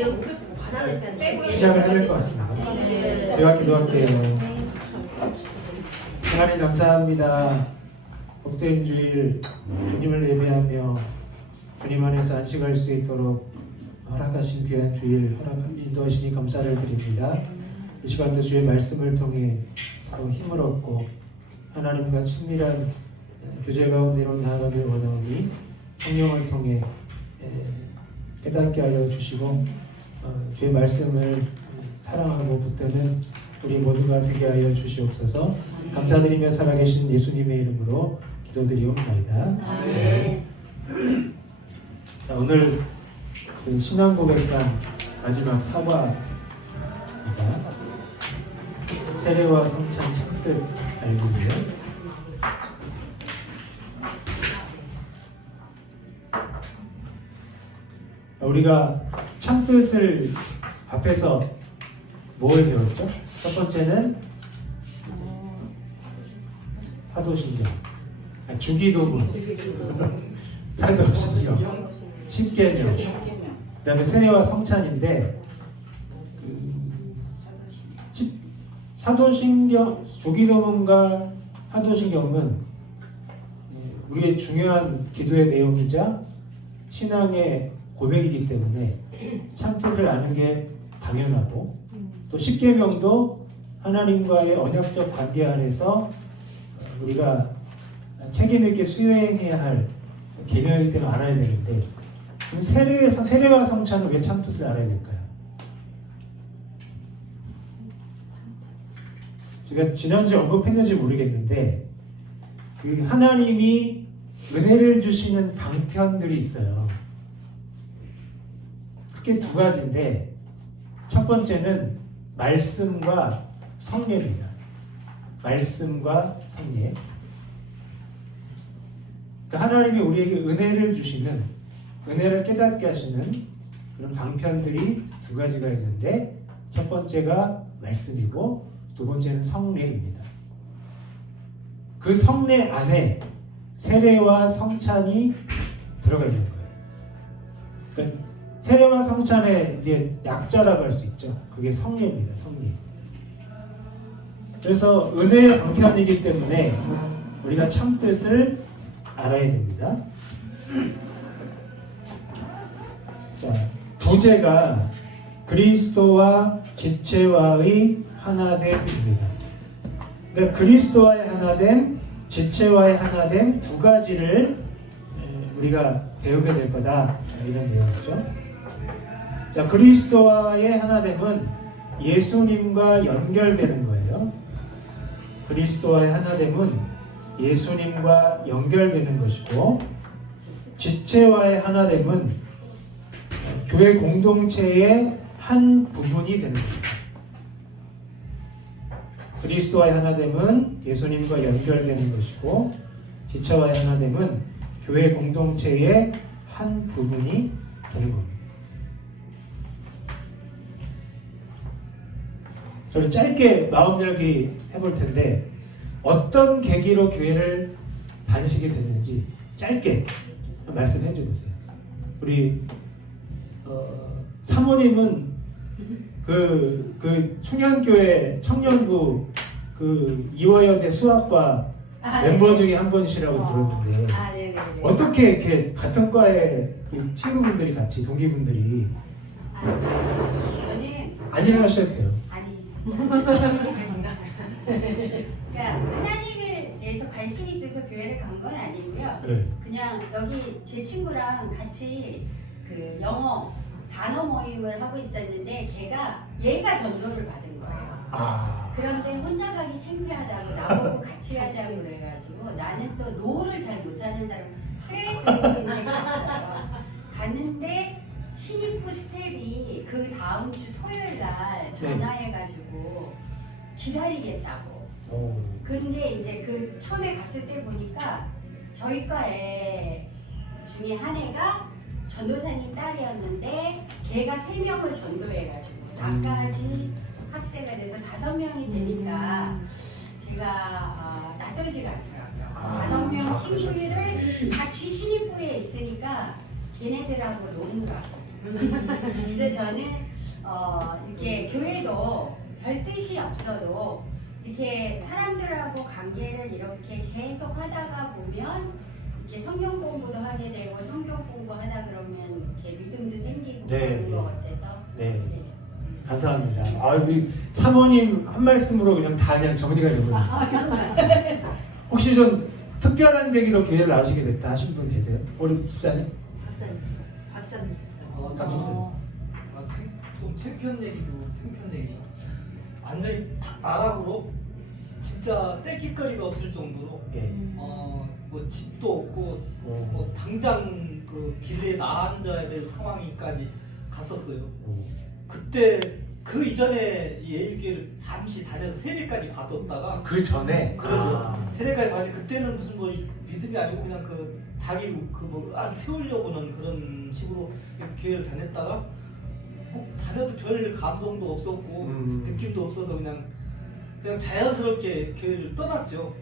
시작을 해야 될 것 같습니다. 제가 기도할게요. 하나님 감사합니다. 복된 주일 주님을 예배하며 주님 안에서 안식할 수 있도록 허락하신 귀한 주일 인도하시니 감사를 드립니다. 이 시간도 주의 말씀을 통해 더 힘을 얻고 하나님과 친밀한 교제 가운데로 나아가길 원하오니 성령을 통해 깨닫게 하여 주시고 주의 말씀을 사랑하고 붙드는 우리 모두가 되게 하여 주시옵소서. 감사드리며 살아계신 예수님의 이름으로 기도드리옵나이다. 자, 오늘 그 신앙 고백단 마지막 사과입니다. 세례와 성찬 참뜻 알기고요. 우리가 참뜻을 앞에서 뭘 배웠죠? 첫 번째는 사도신경, 주기도문, 사도신경, 십계명, 그 다음에 세례와 성찬인데 사도신경, 주기도문과 사도신경은 우리의 중요한 기도의 내용이자 신앙의 고백이기 때문에 참뜻을 아는 게 당연하고, 또 십계명도 하나님과의 언약적 관계 안에서 우리가 책임 있게 수행해야 할 계명이기 때문에 알아야 되는데, 그럼 세례와 성찬은 왜 참뜻을 알아야 될까요? 제가 지난주에 언급했는지 모르겠는데 그 하나님이 은혜를 주시는 방편들이 있어요. 크게 두 가지인데, 첫 번째는 말씀과 성례입니다. 말씀과 성례. 그러니까 하나님이 우리에게 은혜를 주시는, 은혜를 깨닫게 하시는 그런 방편들이 두 가지가 있는데, 첫 번째가 말씀이고 두 번째는 성례입니다. 그 성례 안에 세례와 성찬이 들어가 있는 거예요. 그러니까 세례와 성찬의 이제 약자라고 할 수 있죠. 그게 성례입니다. 성례. 그래서 은혜의 방편이기 때문에 우리가 참뜻을 알아야 됩니다. 자, 부제가 그리스도와 지체와의 하나됨입니다. 그러니까 그리스도와의 하나됨, 지체와의 하나됨 두 가지를 우리가 배우게 될 거다, 이런 내용이죠. 자, 그리스도와의 하나됨은 예수님과 연결되는 거예요. 그리스도와의 하나됨은 예수님과 연결되는 것이고, 지체와의 하나됨은 교회 공동체의 한 부분이 되는 겁니다. 그리스도와의 하나됨은 예수님과 연결되는 것이고, 지체와의 하나됨은 교회 공동체의 한 부분이 되는 겁니다. 저는 짧게 마음 열기 해볼 텐데, 어떤 계기로 교회를 다니시게 됐는지 짧게 말씀해 주세요. 우리 사모님은 그 충현교회 청년부 그 이화여대 수학과 멤버 중에 한 분이시라고 들었는데, 어떻게 이렇게 같은 과에 친구분들이 같이 동기분들이 안 일어나셔도 돼요. 그러니까 하나님에 대해서 관심이 있어서 교회를 간 건 아니고요. 네. 그냥 여기 제 친구랑 같이 그 영어 단어 모임을 하고 있었는데 얘가 전도를 받은 거예요. 그런데 혼자 가기 창피하다고 나보고 같이 가자고 그래가지고, 나는 또 노를 잘 못하는 사람 그래서 인생이었어요. 갔는데 신입부 스텝이 그 다음 주 토요일 날 전화해가지고 기다리겠다고. 근데 이제 그 처음에 갔을 때 보니까 저희 과에 중에 한 애가 전도사님 딸이었는데 걔가 3명을 전도해가지고 나까지 학생가 돼서 5명이 되니까 제가 낯설지가 않더라고요. 5명 친구를 같이 신입부에 있으니까 걔네들하고 노느라고. 그래서 저는 이렇게 교회도 별 뜻이 없어도 이렇게 사람들하고 관계를 이렇게 계속 하다가 보면 이렇게 성경 공부도 하게 되고 성경 공부하다 그러면 이렇게 믿음도 생기고 네, 그런 네. 것 같아서 네. 감사합니다. 아, 우리 사모님 한 말씀으로 그냥 정리가 되거든요. 혹시 좀 특별한 계기로 교회를 나오시게 됐다 하신 분 계세요? 우리 집사님? 박찬민 집사님. 박집사님. 좀 창피한 얘기도 창피한 얘기. 완전히 딱 나락으로 진짜 떼낄거리가 없을 정도로 예. 뭐 집도 없고 뭐 당장 그 길에 나앉아야 될 상황이까지 갔었어요. 그때 그 이전에 이 예일교회를 잠시 다녀서 세례까지 받았다가 그 전에? 그러죠. 세례까지 받았는데 그때는 무슨 뭐 믿음이 아니고 그냥 그 자기 그뭐 세우려고는 그런 식으로 교회를 다녔다가 뭐 다녀도 별 감동도 없었고 느낌도 없어서 그냥 자연스럽게 교회를 떠났죠.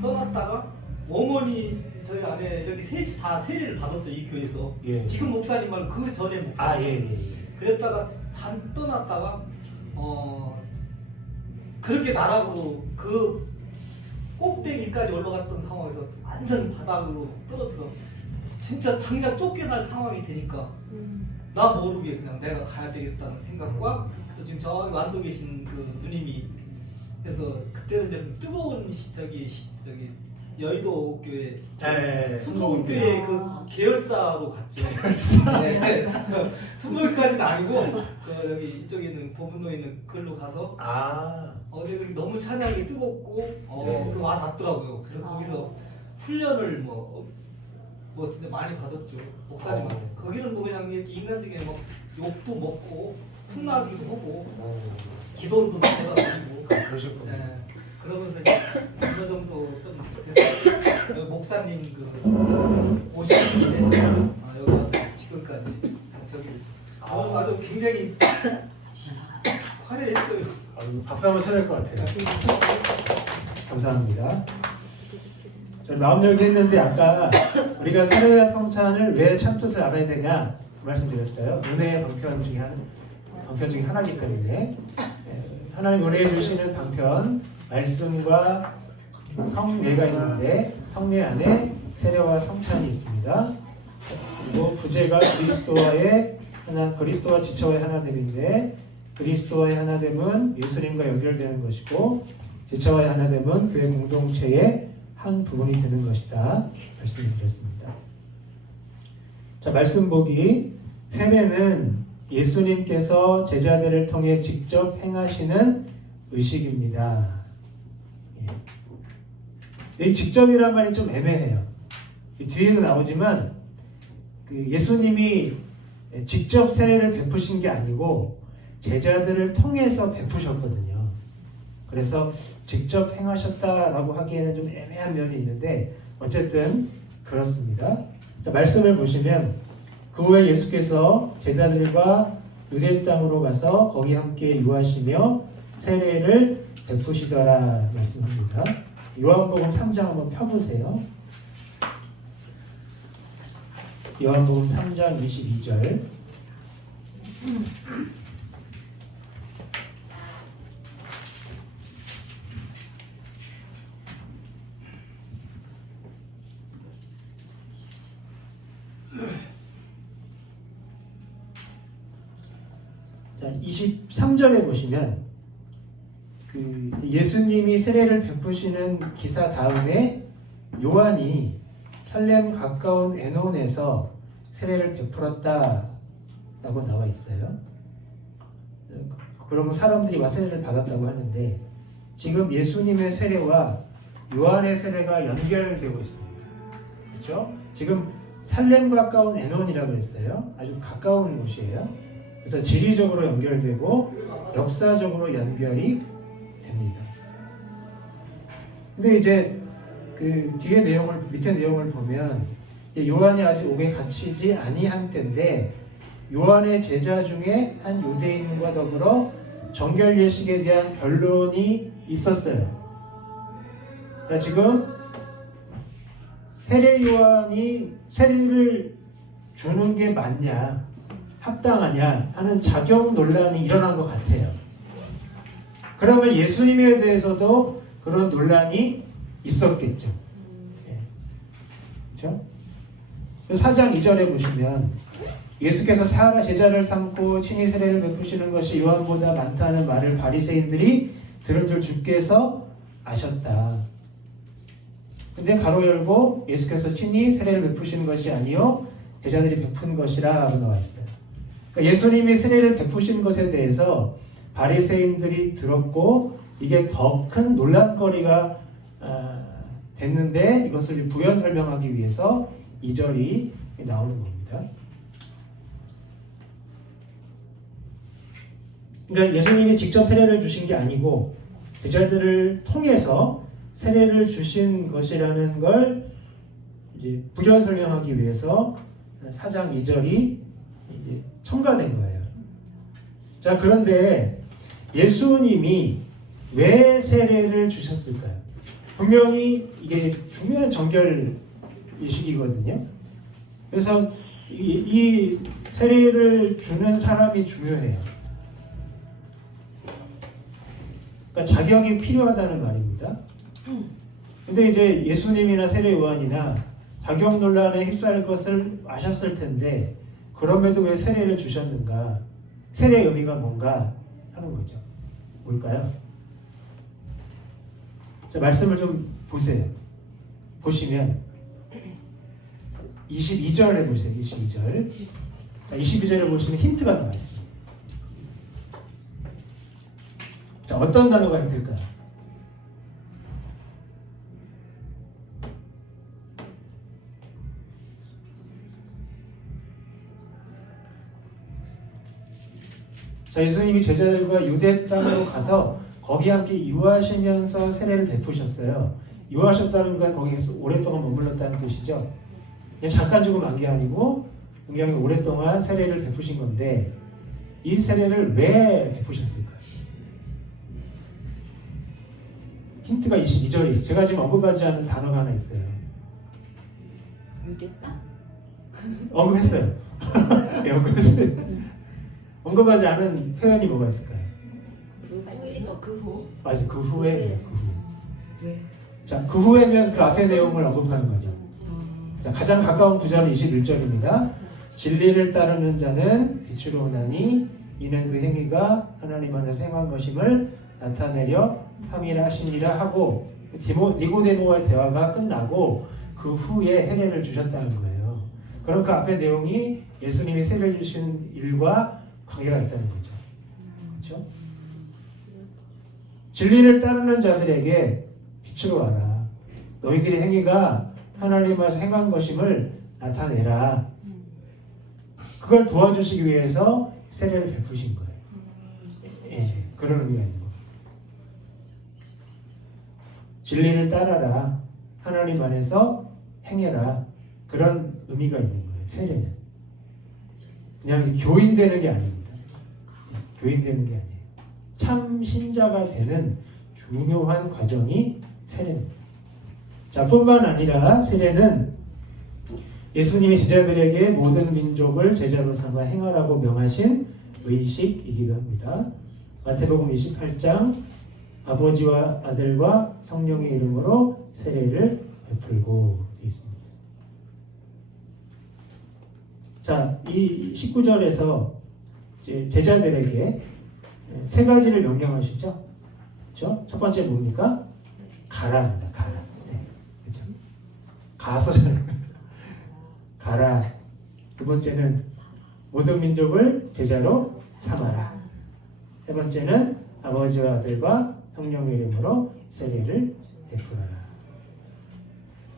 떠났다가 어머니 저희 아내 이렇게 셋이 다 세례를 받았어요. 이 교회에서. 예. 지금 목사님 말고 그 전에 목사님. 아, 예. 그랬다가 떠났다가 그렇게 나락으로 그 꼭대기까지 올라갔던 상황에서 완전 바닥으로 떨어져서 진짜 당장 쫓겨날 상황이 되니까 나 모르게 그냥 내가 가야 되겠다는 생각과 또 지금 저기 완도 계신 그 누님이 그래서 그때는 이제 뜨거운 저기 여의도 교회 네, 순복음교회 그 계열사로 갔죠. 네. 순복음까지는 아니고 그 여기 이쪽에 있는 고분도에 있는 글로 가서 근데 너무 찬양이 뜨겁고 그 와닿더라고요. 그래서 거기서 훈련을 뭐 진짜 많이 받았죠. 목사님 거기는 뭐 그냥 이렇게 인간적인 뭐 욕도 먹고 혼나기도 하고 기도도 들어가고 그러셨군요. 네. 그러면서 이제 어느 정도 좀 돼서 목사님 그 오시는데 여기 와서 지금까지 저기 아주 굉장히 화려했어요. 박수 한번 쳐야 될 것 같아요. 감사합니다. 저 마음 열기 했는데 아까 우리가 세례와 성찬을 왜 참뜻을 알아야 되냐 그 말씀드렸어요. 은혜의 방편 중에 하나이기 때문에 하나님 은혜해 주시는 방편 말씀과 성례가 있는데 성례 안에 세례와 성찬이 있습니다. 그리고 부제가 그리스도와 지체와의 하나됨인데 그리스도와의 하나됨은 예수님과 연결되는 것이고 지체와의 하나됨은 교회 공동체의 한 부분이 되는 것이다 말씀드렸습니다. 자, 말씀 보기 세례는 예수님께서 제자들을 통해 직접 행하시는 의식입니다. 이 직접이라는 말이 좀 애매해요. 뒤에도 나오지만 예수님이 직접 세례를 베푸신 게 아니고 제자들을 통해서 베푸셨거든요. 그래서 직접 행하셨다라고 하기에는 좀 애매한 면이 있는데 어쨌든 그렇습니다. 자, 말씀을 보시면 그 후에 예수께서 제자들과 유대 땅으로 가서 거기 함께 유하시며 세례를 베푸시더라 말씀합니다. 요한복음 3장 한번 펴보세요. 요한복음 3장 22절. 자, 23절에 보시면 예수님이 세례를 베푸시는 기사 다음에 요한이 살렘 가까운 에논에서 세례를 베풀었다라고 나와 있어요. 그러면 사람들이 와 세례를 받았다고 하는데 지금 예수님의 세례와 요한의 세례가 연결되고 있습니다. 그렇죠? 지금 살렘 가까운 에논이라고 했어요. 아주 가까운 곳이에요. 그래서 지리적으로 연결되고 역사적으로 연결이 됩니다. 근데 이제 그 밑에 내용을 보면 요한이 아직 옥에 갇히지 아니한 때인데 요한의 제자 중에 한 유대인과 더불어 정결 예식에 대한 변론이 있었어요. 그러니까 지금 세례 요한이 세례를 주는 게 맞냐? 합당하냐 하는 자격 논란이 일어난 것 같아요. 그러면 예수님에 대해서도 그런 논란이 있었겠죠. 그렇죠? 4장 2절에 보시면 예수께서 제자를 삼고 친히 세례를 베푸시는 것이 요한보다 많다는 말을 바리새인들이 들은 줄 주께서 아셨다. 근데 가로 열고 예수께서 친히 세례를 베푸시는 것이 아니요 제자들이 베푼 것이라 하고 나와 있어요. 그러니까 예수님이 세례를 베푸신 것에 대해서 바리새인들이 들었고 이게 더 큰 논란거리가 됐는데 이것을 부연 설명하기 위해서 2절이 나오는 겁니다. 그러니까 예수님이 직접 세례를 주신 게 아니고 제자들을 통해서 세례를 주신 것이라는 걸 이제 부연 설명하기 위해서 4장 2절이 이제 첨가된 거예요. 자, 그런데 예수님이 왜 세례를 주셨을까요? 분명히 이게 중요한 정결의식이거든요. 그래서 이 세례를 주는 사람이 중요해요. 그러니까 자격이 필요하다는 말입니다. 근데 이제 예수님이나 세례요한이나 자격 논란에 휩싸일 것을 아셨을 텐데 그럼에도 왜 세례를 주셨는가? 세례의 의미가 뭔가 하는 거죠. 뭘까요? 자, 말씀을 좀 보세요. 보시면 22절에 보세요. 22절. 자, 22절에 보시면 힌트가 나와 있습니다. 자, 어떤 단어가 힌트일까요? 자, 예수님이 제자들과 유대 땅으로 가서 거기 함께 유하시면서 세례를 베푸셨어요. 유하셨다는 건 거기에서 오랫동안 머물렀다는 뜻이죠. 잠깐 주고 만 게 아니고 굉장히 오랫동안 세례를 베푸신 건데 이 세례를 왜 베푸셨을까요? 힌트가 22절에 있어요. 제가 지금 언급하지 않은 단어가 하나 있어요. 유겠다? 언급했어요. 네, 언급했어요. 언급하지 않은 표현이 뭐가 있을까요? 찍어 그 후. 맞아요. 그 후에 그 후. 왜? 자, 그 후에면 그 앞의 내용을 언급하는 거죠. 자, 가장 가까운 구절은 21절입니다. 진리를 따르는 자는 빛으로 오나니 이는 그 행위가 하나님 안에서 행한 것임을 나타내려 함이라 하시니라 하고 니고데모와의 대화가 끝나고 그 후에 세례를 주셨다는 거예요. 그럼 그 앞의 내용이 예수님이 세례를 주신 일과 관계가 있다는 거죠. 그렇죠? 진리를 따르는 자들에게 빛으로 와라. 너희들의 행위가 하나님께서 행한 것임을 나타내라. 그걸 도와주시기 위해서 세례를 베푸신 거예요. 예, 그런 의미가 있는 거예요. 진리를 따라라. 하나님 안에서 행해라. 그런 의미가 있는 거예요. 세례는. 그냥 교인되는 게 아닙니다. 교인되는 게 아니에요. 참 신자가 되는 중요한 과정이 세례입니다. 자, 뿐만 아니라 세례는 예수님이 제자들에게 모든 민족을 제자로 삼아 행하라고 명하신 의식이기도 합니다. 마태복음 28장 아버지와 아들과 성령의 이름으로 세례를 베풀고 되어 있습니다. 자, 이 19절에서 이제 제자들에게 세 가지를 명령하시죠. 그렇죠? 첫 번째 뭡니까? 가라입니다. 가라. 네. 그렇죠? 가서 가라. 두 번째는 모든 민족을 제자로 삼아라. 세 번째는 아버지와 아들과 성령의 이름으로 세례를 베풀어라.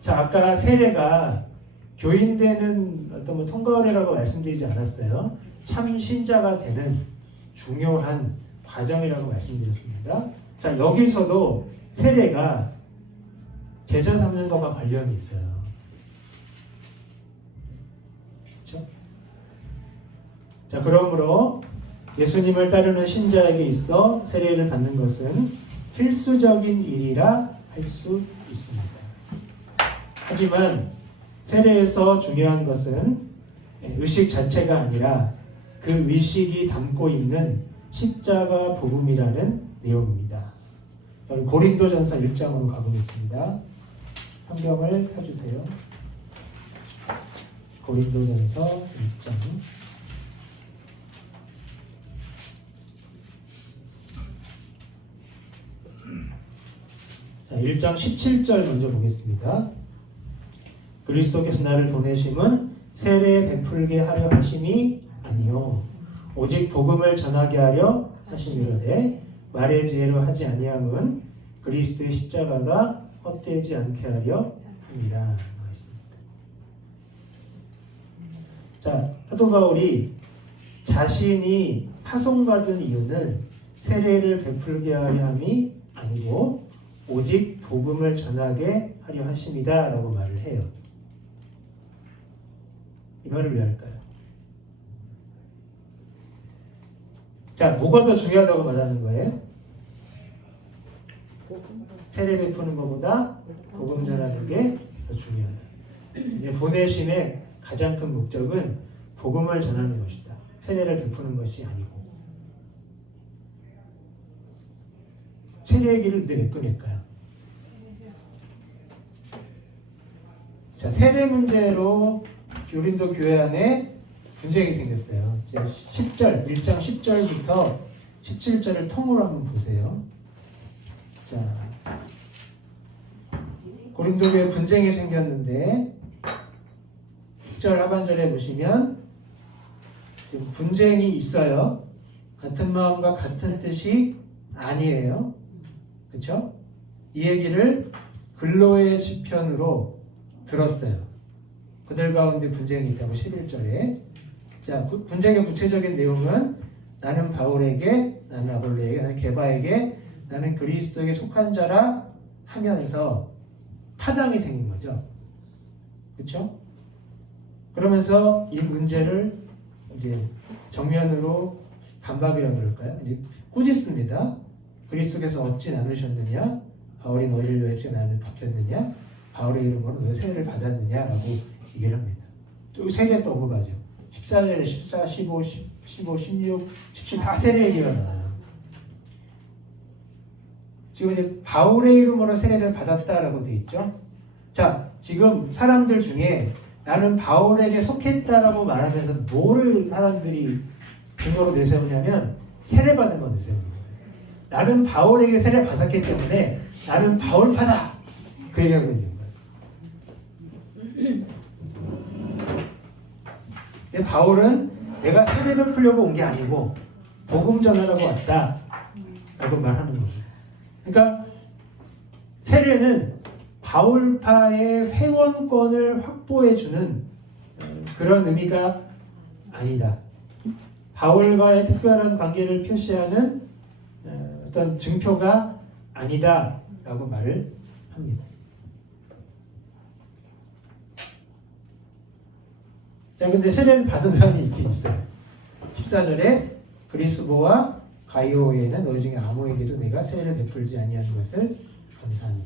자, 아까 세례가 교인되는 어떤 통과의례라고 말씀드리지 않았어요. 참 신자가 되는 중요한 과정이라고 말씀드렸습니다. 자, 여기서도 세례가 제자 삼는 것과 관련이 있어요. 그렇죠? 자, 그러므로 예수님을 따르는 신자에게 있어 세례를 받는 것은 필수적인 일이라 할 수 있습니다. 하지만 세례에서 중요한 것은 의식 자체가 아니라 그 위식이 담고 있는 십자가 복음이라는 내용입니다. 고린도전서 1장으로 가보겠습니다. 성경을 펴주세요. 고린도전서 1장. 자, 1장 17절 먼저 보겠습니다. 그리스도께서 나를 보내심은 세례 베풀게 하려 하심이 아니요 오직 복음을 전하게 하려 하심이로되 말의 지혜로 하지 아니함은 그리스도의 십자가가 헛되지 않게 하려 함이라. 자, 사도 바울이 자신이 파송받은 이유는 세례를 베풀게 하려 함이 아니고 오직 복음을 전하게 하려 하심이다 라고 말을 해요. 이 말을 왜 할까요? 자, 뭐가 더 중요하다고 말하는 거예요? 세례 베푸는 것보다 복음 전하는 게 더 중요하다. 보내심의 가장 큰 목적은 복음을 전하는 것이다. 세례를 베푸는 것이 아니고. 세례 얘기를 왜 꺼낼까요? 자, 세례 문제로 고린도 교회 안에 분쟁이 생겼어요. 10절, 1장 10절부터 17절을 통으로 한번 보세요. 자, 고린도 교회 분쟁이 생겼는데 6절 하반절에 보시면 지금 분쟁이 있어요. 같은 마음과 같은 뜻이 아니에요. 그렇죠? 이 얘기를 근로의 시편으로 들었어요. 그들 가운데 분쟁이 있다고 11절에. 자, 분쟁의 구체적인 내용은 나는 바울에게, 나는 아볼로에게, 나는 게바에게, 나는 그리스도에게 속한 자라 하면서 타당이 생긴 거죠. 그렇죠? 그러면서 이 문제를 이제 정면으로 반박이라고 그럴까요? 이제 꾸짖습니다. 그리스도께서 어찌 나누셨느냐? 바울이 너희를 위해 어찌 나누 바뀌었느냐? 바울의 이름으로 너희 세례를 받았느냐라고 얘기를 합니다. 또 세례 또 언급하죠. 14절에 14, 15, 16, 17 다 세례 얘기가 나와요. 지금 이제 바울의 이름으로 세례를 받았다라고 되어 있죠. 자, 지금 사람들 중에 나는 바울에게 속했다라고 말하면서 뭐를 사람들이 근거로 내세우냐면 세례받은 거 내세우는 거예요. 나는 바울에게 세례 받았기 때문에 나는 바울파다. 그 얘기하고 있는 거예요. 근데 바울은 내가 세례를 풀려고 온 게 아니고 복음 전하라고 왔다 라고 말하는 거예요. 그러니까 세례는 바울파의 회원권을 확보해주는 그런 의미가 아니다. 바울과의 특별한 관계를 표시하는 어떤 증표가 아니다 라고 말을 합니다. 자, 근데 세례를 받은 사람이 있긴 있어요. 14절에 그리스보와 가이오에는 너희 중에 아무에게도 내가 세례를 베풀지 아니한 것을 감사하노니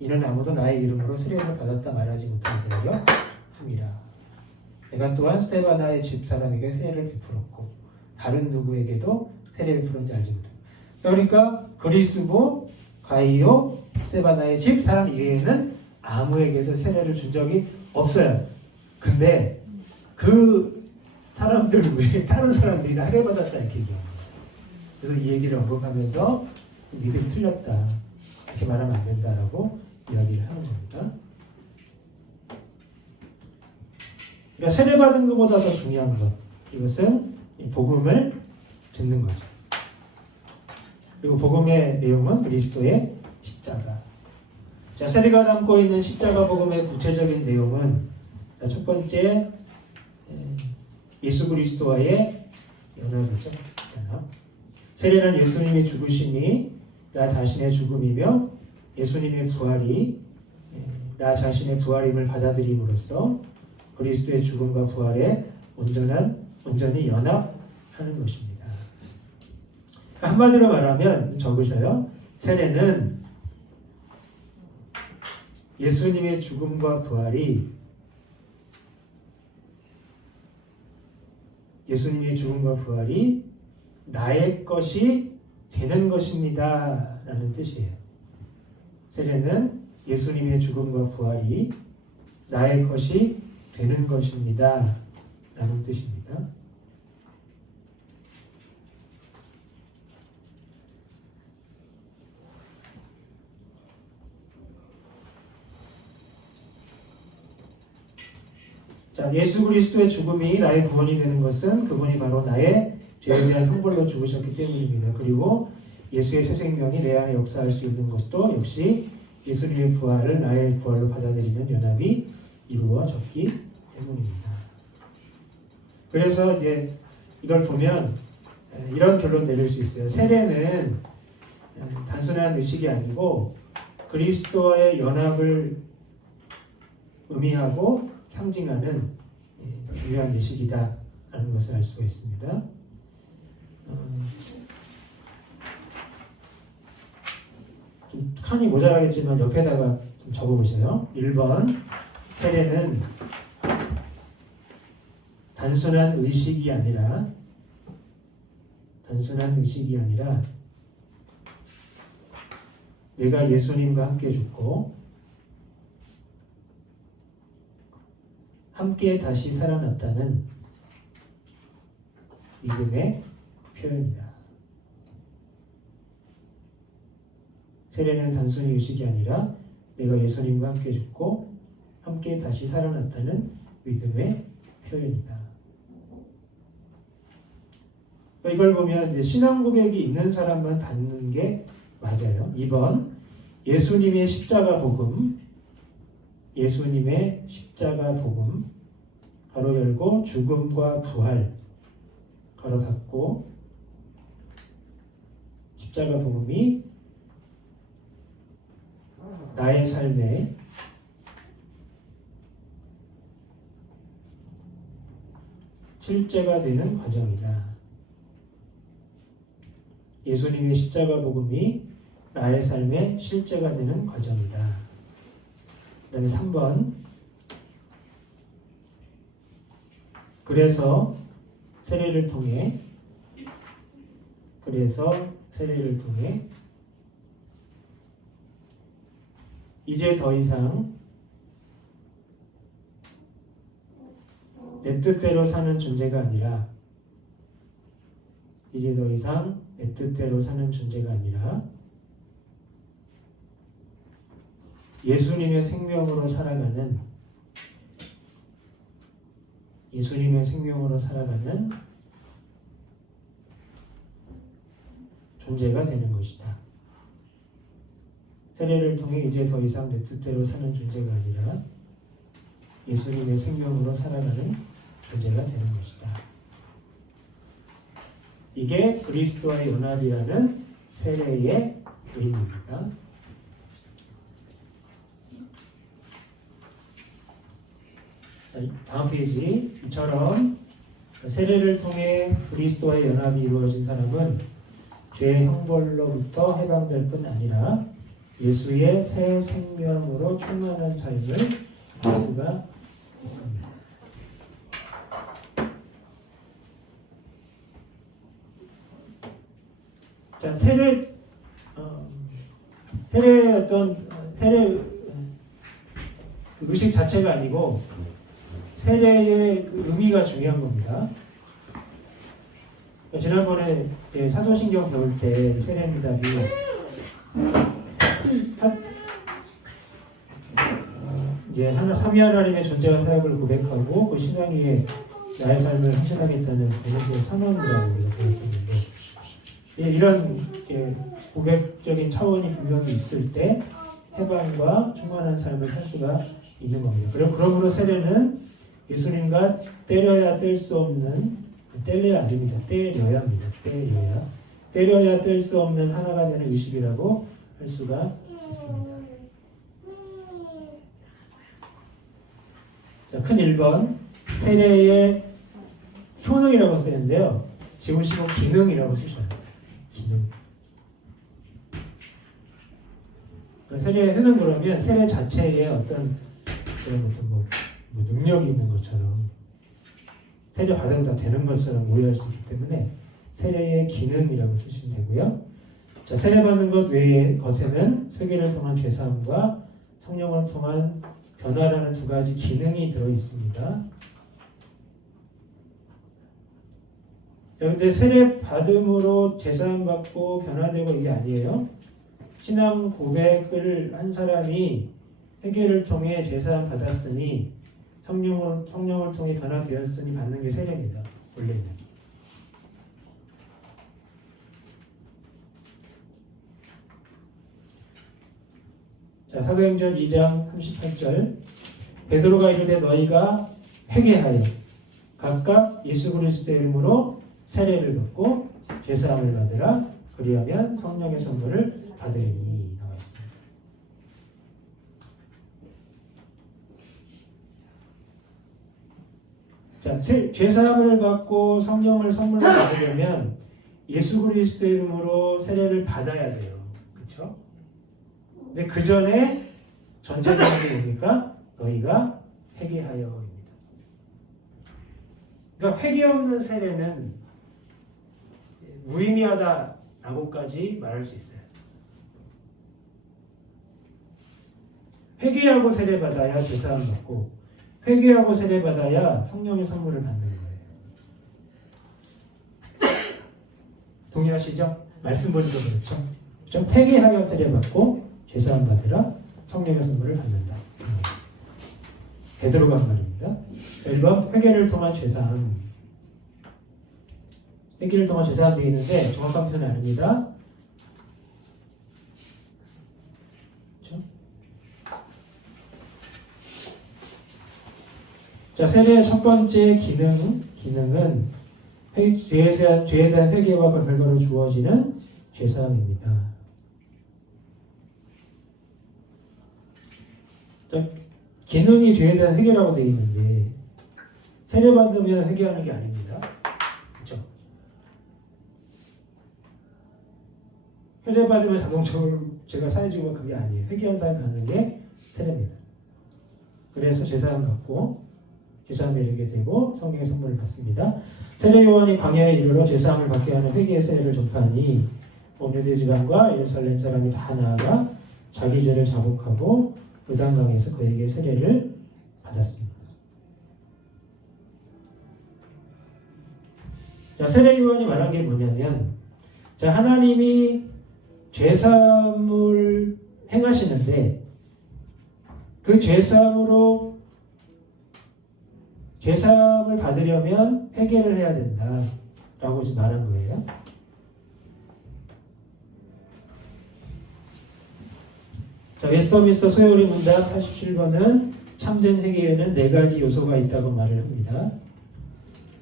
이는 아무도 나의 이름으로 세례를 받았다 말하지 못하게 하려 함이라. 내가 또한 스데바나의 집 사람에게 세례를 베풀었고 다른 누구에게도 세례를 베풀었는지 알지 못한다. 그러니까 그리스보, 가이오, 스데바나의 집 사람 이외에는 아무에게도 세례를 준 적이 없어요. 근데 그 사람들 외에 다른 사람들이 다 세례 받았다 이렇게 얘기해요. 그래서 이 얘기를 언급하면서 믿음이 틀렸다. 이렇게 말하면 안 된다라고 이야기를 하는 겁니다. 그러니까 세례받은 것보다 더 중요한 것. 이것은 복음을 듣는 거죠. 그리고 복음의 내용은 그리스도의 십자가. 자, 세례가 담고 있는 십자가 복음의 구체적인 내용은 첫 번째 예수 그리스도와의 연합이죠. 세례는 예수님의 죽으심이 나 자신의 죽음이며 예수님의 부활이 나 자신의 부활임을 받아들임으로써 그리스도의 죽음과 부활에 온전히 연합하는 것입니다. 한마디로 말하면 적으셔요. 세례는 예수님의 죽음과 부활이 예수님의 죽음과 부활이 나의 것이 되는 것입니다 라는 뜻이에요. 세례는 예수님의 죽음과 부활이 나의 것이 되는 것입니다 라는 뜻입니다. 자, 예수 그리스도의 죽음이 나의 구원이 되는 것은 그분이 바로 나의 죄에 대한 형벌로 죽으셨기 때문입니다. 그리고 예수의 새 생명이 내 안에 역사할 수 있는 것도 역시 예수님의 부활을 나의 부활로 받아들이는 연합이 이루어졌기 때문입니다. 그래서 이제 이걸 보면 이런 결론 내릴 수 있어요. 세례는 단순한 의식이 아니고 그리스도와의 연합을 의미하고 상징하는 중요한 의식이다라는 것을 알 수가 있습니다. 좀 칸이 모자라겠지만 옆에다가 좀 적어보세요. 1번 세례는 단순한 의식이 아니라 내가 예수님과 함께 죽고 함께 다시 살아났다는 믿음의 표현이다. 세례는 단순히 의식이 아니라 내가 예수님과 함께 죽고 함께 다시 살아났다는 믿음의 표현이다. 이걸 보면 이제 신앙 고백이 있는 사람만 받는 게 맞아요. 2번 예수님의 십자가 복음 가로 열고 죽음과 부활 가로 닫고 십자가 복음이 나의 삶에 실제가 되는 과정이다. 예수님의 십자가 복음이 나의 삶에 실제가 되는 과정이다. 그 다음에 3번 그래서 세례를 통해 이제 더 이상 내 뜻대로 사는 존재가 아니라 예수님의 생명으로 살아가는 존재가 되는 것이다. 세례를 통해 이제 더 이상 내 뜻대로 사는 존재가 아니라 예수님의 생명으로 살아가는 존재가 되는 것이다. 이게 그리스도와의 연합이라는 세례의 의미입니다. 다음 페이지 이처럼 세례를 통해 그리스도와의 연합이 이루어진 사람은 죄의 형벌로부터 해방될 뿐 아니라 예수의 새 생명으로 충만한 삶을 살 수가 있습니다. 자, 세례 의식 자체가 아니고 세례의 의미가 중요한 겁니다. 지난번에 사도신경 배울 때 세례미답이 이제 삼위 하나님의 존재와 사역을 고백하고 그 신앙 위에 나의 삶을 헌신하겠다는 그것의 선언이라고 배웠었는데 이런 고백적인 차원이 분명히 있을 때 해방과 충만한 삶을 살 수가 있는 겁니다. 그러므로 세례는 예수님과 때려야 뗄 수 없는 뗄래야 아닙니다. 때려야 합니다. 때려야 뗄 수 없는 하나가 되는 의식이라고 할 수가 있습니다. 자, 큰 1번 세례의 효능이라고 쓰는데요. 지우시고 기능이라고 쓰셔요. 기능. 세례의 효능 그러면 세례 자체에 어떤 그런 뭐 능력이 있는 것처럼 세례 받아도 다 되는 것처럼 오해할 수 있기 때문에 세례의 기능이라고 쓰시면 되고요. 자, 세례 받는 것 외의 것에는 세계를 통한 죄사함과 성령을 통한 변화라는 두 가지 기능이 들어 있습니다. 그런데 세례 받음으로 죄사함 받고 변화되고 이게 아니에요. 신앙 고백을 한 사람이 회개를 통해 죄사함 받았으니 성령을 통해 변화되었으니 받는 게 세례입니다. 원래는. 자, 사도행전 2장 38절 베드로가 이르되 너희가 회개하여 각각 예수 그리스도의 이름으로 세례를 받고 죄사함을 받으라. 그리하면 성령의 선물을 받으리니 나와 있습니다. 자, 죄사함을 받고 성령을 선물로 받으려면 예수 그리스도의 이름으로 세례를 받아야 돼요. 그렇죠? 근데 그 전에 전제조건이 뭡니까? 너희가 회개하여입니다. 그러니까 회개 없는 세례는 무의미하다라고까지 말할 수 있어요. 회개하고 세례받아야 죄사함 받고 회개하고 세례받아야 성령의 선물을 받는 거예요. 동의하시죠? 말씀 보니까 그렇죠? 좀 회개하여 세례받고 죄사함 받으라 성령의 선물을 받는다. 베드로가 한 말입니다. 1번 회개를 통한 죄사함. 회개를 통한 죄사함 되어 있는데 정확한 표현은 아닙니다. 그렇죠? 자, 세례의 첫 번째 기능은 죄에 대한 회개와 그 결과로 주어지는 죄사함입니다. 기능이 죄에 대한 회개라고 되어 있는데 세례 받으면 회개하는 게 아닙니다. 그렇죠? 세례 받으면 자동적으로 제가 사회지고 그게 아니에요. 회개한 사람이 받는 게 세례입니다. 그래서 제사함 받고 제사함에 이르게 되고 성령의 선물을 받습니다. 세례 요한이 광야에 이르러 제사함을 받게 하는 회개의 세례를 전파하니 온 유대 지방과 예루살렘 사람이 다 나아가 자기 죄를 자복하고 요단강에서 그에게 세례를 받았습니다. 자, 세례 요한이 말한 게 뭐냐면, 자, 하나님이 죄사함을 행하시는데 그 죄사함으로 죄사함을 받으려면 회개를 해야 된다라고 지금 말한 거예요. 자, 웨스터민스터 소요리 문답 87번은 참된 회개에는 4가지 요소가 있다고 말을 합니다.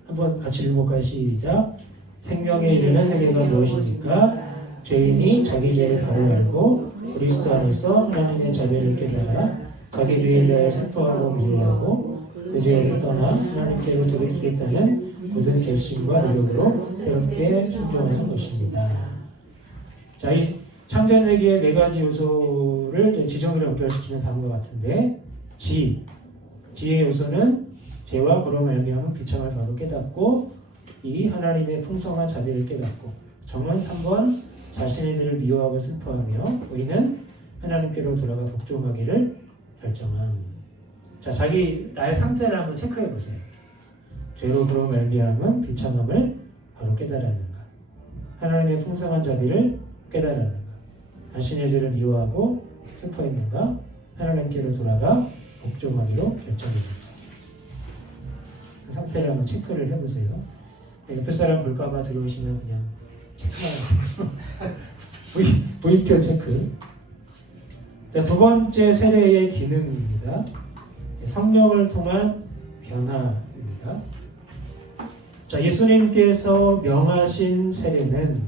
한번 같이 읽어볼까요? 시작. 생명에 이르는 회개가 무엇입니까? 죄인이 자기 죄를 바로 알고 그리스도 안에서 하나님의 자비를 깨달아 자기 죄에 대해 슬퍼하고 미워하고 그 죄를 떠나 하나님께로 돌이키겠다는 굳은 결심과 노력으로 새롭게 순종하는 것입니다. 자, 이 참된 회개의 4가지 요소를 지정으로 연결시키는 다음과 같은데, 지의 요소는 죄와 그로 말미암은 비참을 바로 깨닫고 이 하나님의 풍성한 자비를 깨닫고, 정은 3번 자신의 죄를 미워하고 슬퍼하며 의는 하나님께로 돌아가 복종하기를 결정한. 자, 나의 상태를 한번 체크해 보세요. 죄로 그로 말미암은 비참함을 바로 깨달았는가? 하나님의 풍성한 자비를 깨달았는가? 자신의 죄를 미워하고 슬퍼했는가? 하나님께로 돌아가 복종하기로 결정했는가? 그 상태를 한번 체크를 해보세요. 옆에 사람 볼까봐 들어오시면 그냥 체크만 하세요. V표 체크. 자, 두 번째 세례의 기능입니다. 성령을 통한 변화입니다. 자, 예수님께서 명하신 세례는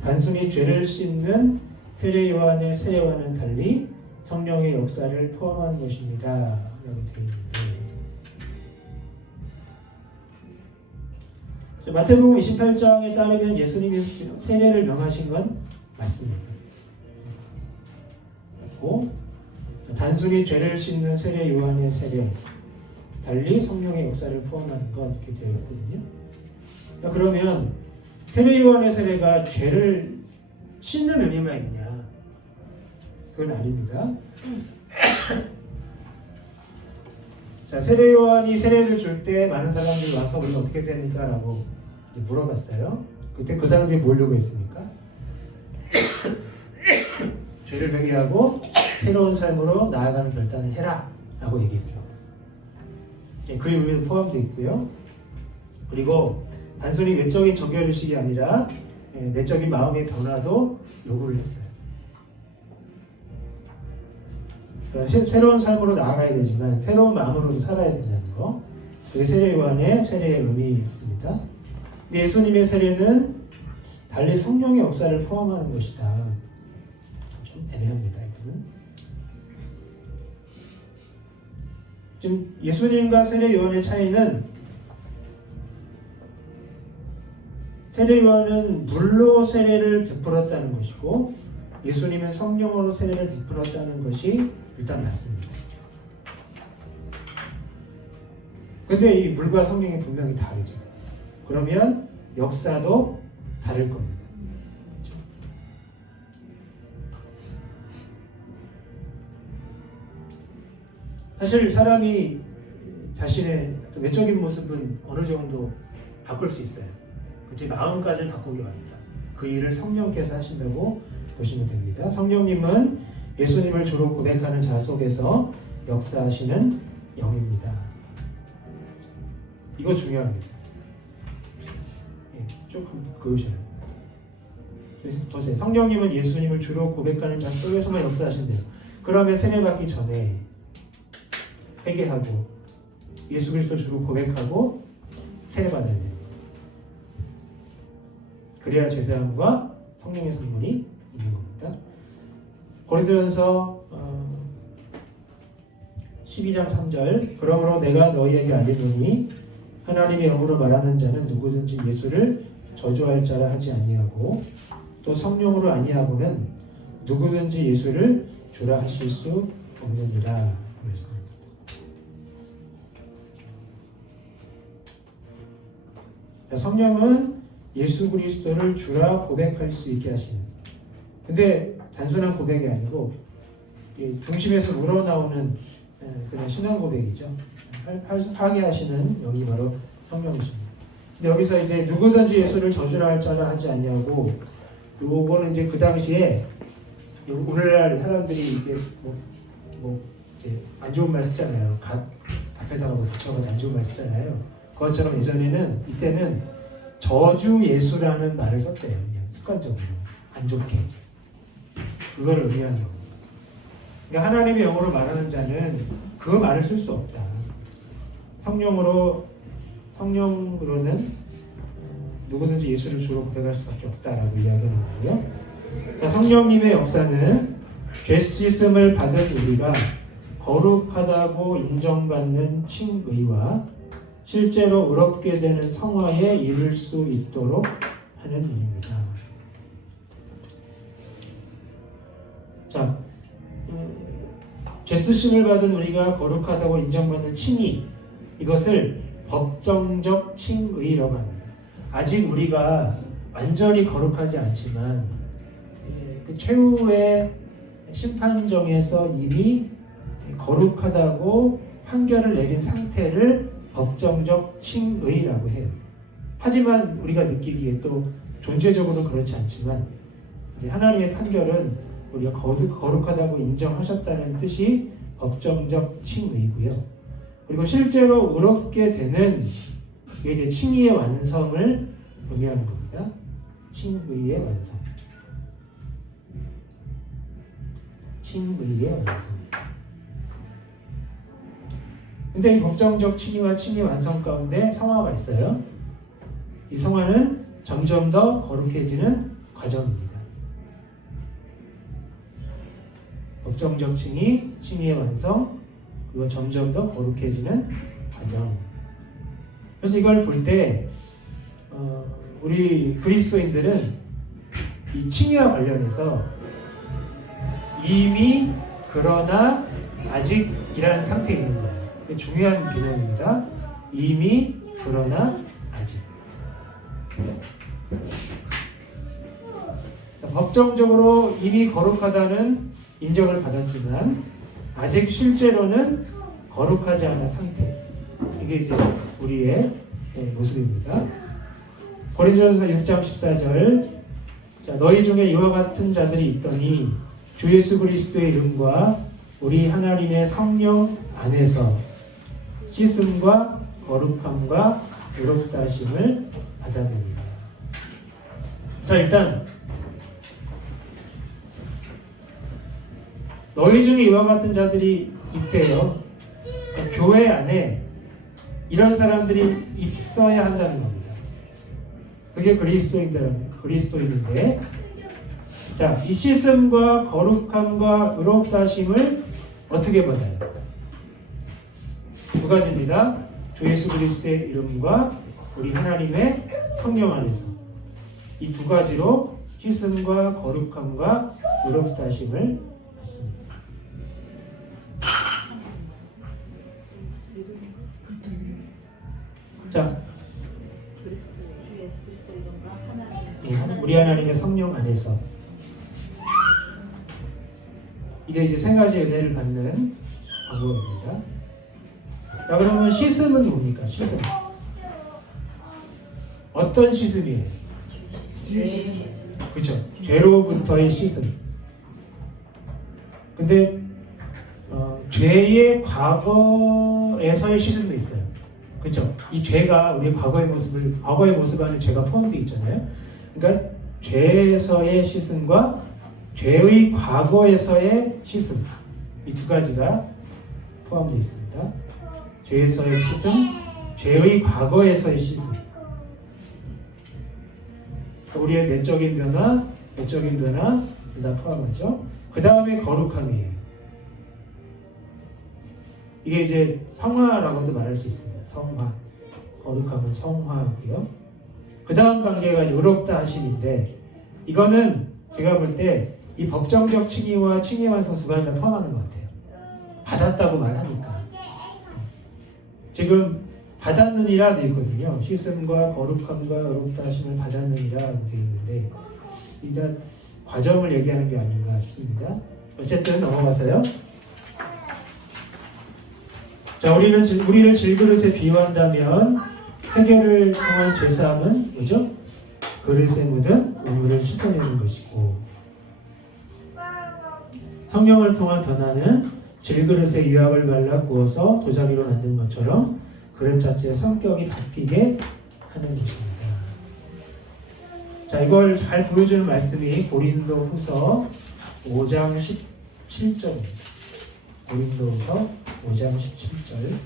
단순히 죄를 씻는 세례 요한의 세례와는 달리 성령의 역사를 포함한 것입니다. 라고 되어 있는데, 마태복음 28장에 따르면 예수님이 세례를 명하신 건 맞습니다. 그리고 단순히 죄를 씻는 세례 요한의 세례, 달리 성령의 역사를 포함하는 것 이렇게 되어 있거든요. 그러면 세례요한의 세례가 죄를 씻는 의미만 있냐? 그건 아닙니다. 자, 세례요한이 세례를 줄 때 많은 사람들이 와서 우리 어떻게 됩니까? 라고 물어봤어요. 그때 그 사람들이 뭐려고 했습니까? 죄를 회개하고 새로운 삶으로 나아가는 결단을 해라 라고 얘기했어요. 그 의미도 포함되어 있고요. 그리고 단순히 외적인 정결의식이 아니라 내적인 마음의 변화도 요구를 했어요. 그러니까 새로운 삶으로 나아가야 되지만 새로운 마음으로도 살아야 된다는 거. 그게 세례요한의 세례의 의미입니다. 근데 예수님의 세례는 달리 성령의 역사를 포함하는 것이다. 좀 애매합니다. 이거는. 지금 예수님과 세례요한의 차이는 세례요한은 물로 세례를 베풀었다는 것이고 예수님은 성령으로 세례를 베풀었다는 것이 일단 맞습니다. 근데 이 물과 성령이 분명히 다르죠. 그러면 역사도 다를 겁니다. 그렇죠? 사실 사람이 자신의 외적인 모습은 어느 정도 바꿀 수 있어요. 제 마음까지는 바꾸기 어렵다. 그 일을 성령께서 하신다고 보시면 됩니다. 성령님은 예수님을 주로 고백하는 자 속에서 역사하시는 영입니다. 이거 중요합니다. 조금 그으셔요. 보세요. 성령님은 예수님을 주로 고백하는 자 속에서만 역사하신대요. 그러면 세례받기 전에 회개하고 예수 그리스도 주로 고백하고 세례받아야 돼요. 그래야 제사함과 성령의 선물이 있는 겁니다. 고린도전서 12장 3절 그러므로 내가 너희에게 알리노니 하나님의 영으로 말하는 자는 누구든지 예수를 저주할 자라 하지 아니하고 또 성령으로 아니하고는 누구든지 예수를 주라 하실 수 없느니라 그랬습니다. 성령은 예수 그리스도를 주라 고백할 수 있게 하시는. 근데 단순한 고백이 아니고 중심에서 우러나오는 그냥 신앙 고백이죠. 하게 하시는 영이 바로 성령이십니다. 근데 여기서 이제 누구든지 예수를 저주라 할 자라 하지 아니하고 요거는 이제 그 당시에 오늘날 사람들이 이게 이제 안 좋은 말 쓰잖아요. 앞에다가 붙여가지고 안 좋은 말 쓰잖아요. 그것처럼 예전에는 이때는 저주 예수라는 말을 썼대요. 그냥 습관적으로 안 좋게 그걸 의미하는 겁니다. 그러니까 하나님의 영으로 말하는 자는 그 말을 쓸 수 없다. 성령으로는 누구든지 예수를 주로 고백할 수밖에 없다라고 이야기하는 거고요. 그러니까 성령님의 역사는 죄 씻음을 받은 우리가 거룩하다고 인정받는 칭의와 실제로 의롭게 되는 성화에 이를 수 있도록 하는 일입니다. 자, 죄 쓰심을 받은 우리가 거룩하다고 인정받는 칭의, 이것을 법정적 칭의라고 합니다. 아직 우리가 완전히 거룩하지 않지만 그 최후의 심판정에서 이미 거룩하다고 판결을 내린 상태를 법정적 칭의라고 해요. 하지만 우리가 느끼기에 또 존재적으로 그렇지 않지만 이제 하나님의 판결은 우리가 거룩하다고 인정하셨다는 뜻이 법정적 칭의고요. 그리고 실제로 의롭게 되는 이게 이제 칭의의 완성을 의미하는 겁니다. 칭의의 완성. 칭의의 완성. 근데 이 법정적 칭의와 칭의 완성 가운데 성화가 있어요. 이 성화는 점점 더 거룩해지는 과정입니다. 법정적 칭의, 칭의의 완성, 그리고 점점 더 거룩해지는 과정. 그래서 이걸 볼 때 우리 그리스도인들은 이 칭의와 관련해서 이미 그러나 아직이라는 상태에 있는 거예요. 중요한 개념입니다. 이미, 그러나, 아직. 법정적으로 이미 거룩하다는 인정을 받았지만 아직 실제로는 거룩하지 않은 상태. 이게 이제 우리의 모습입니다. 고린도전서 6장 14절. 자, 너희 중에 이와 같은 자들이 있더니 주 예수 그리스도의 이름과 우리 하나님의 성령 안에서 씻음과 거룩함과 의롭다 하심을 받았느니라. 자, 일단 너희 중에 이와 같은 자들이 있대요. 교회 안에 이런 사람들이 있어야 한다는 겁니다. 그게 그리스도인인데, 자, 이 씻음과 거룩함과 의롭다 하심을 어떻게 받아요? 두 가지입니다. 주 예수 그리스도의 이름과 우리 하나님의 성령 안에서 이 두 가지로 씻음과 거룩함과 의롭다 하심을 받습니다. 자, 주 예수 그리스도 이름과 하나님. 우리 하나님의 성령 안에서 이게 이제 세 가지 은혜를 받는 방법입니다. 자, 그러면 씻음은 뭡니까? 씻음. 어떤 씻음이에요? 그렇죠. 죄로부터의 씻음. 근데 죄의 과거에서의 씻음도 있어요. 그렇죠. 이 죄가 우리의 과거의 모습 안에 죄가 포함되어 있잖아요. 그러니까 죄에서의 씻음과 죄의 과거에서의 씻음, 이 두 가지가 포함되어 있습니다. 죄에서의 씻음, 죄의 과거에서의 씻음. 우리의 내적인 변화 다 포함하죠. 그 다음에 거룩함이에요. 이게 이제 성화라고도 말할 수 있습니다. 성화. 거룩함은 성화고요. 그 다음 단계가 의롭다 하심인데, 이거는 제가 볼 때 이 법정적 칭의와 칭의 완성 두 가지 다 포함하는 것 같아요. 받았다고 말하니까. 지금 받았느니라 되어 있거든요. 씻음과 거룩함과 의롭다 하심을 받았느니라 되어 있는데, 일단 과정을 얘기하는 게 아닌가 싶습니다. 어쨌든 넘어가서요. 자, 우리를 질그릇에 비유한다면 회개를 통한 죄사함은 뭐죠? 그릇에 묻은 우물을 씻어내는 것이고, 성령을 통한 변화는 질그릇에 유약을 발라 구워서 도자기로 만든 것처럼 그릇 자체의 성격이 바뀌게 하는 것입니다. 자, 이걸 잘 보여주는 말씀이 고린도후서 5장 17절입니다. 고린도후서 5장 17절.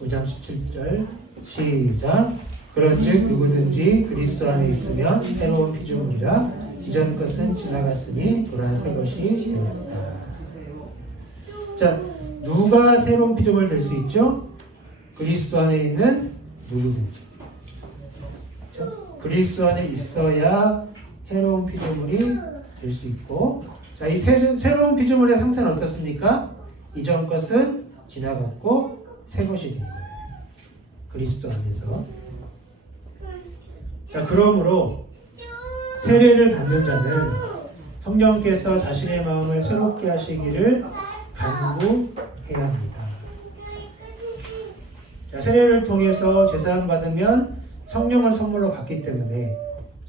(5장 17절) 시작. 그런즉 누구든지 그리스도 안에 있으면 새로운 피조물이라 이전 것은 지나갔으니 도란 새 것이 되었다. 자, 누가 새로운 피조물 될 수 있죠? 그리스도 안에 있는 누구든지. 그리스도 안에 있어야 새로운 피조물이 될 수 있고, 자, 이 새로운 피조물의 상태는 어떻습니까? 이전 것은 지나갔고 새 것이 된 거예요. 그리스도 안에서. 자, 그러므로 세례를 받는 자는 성령께서 자신의 마음을 새롭게 하시기를 간구해야 합니다. 자, 세례를 통해서 제사함 받으면 성령을 선물로 받기 때문에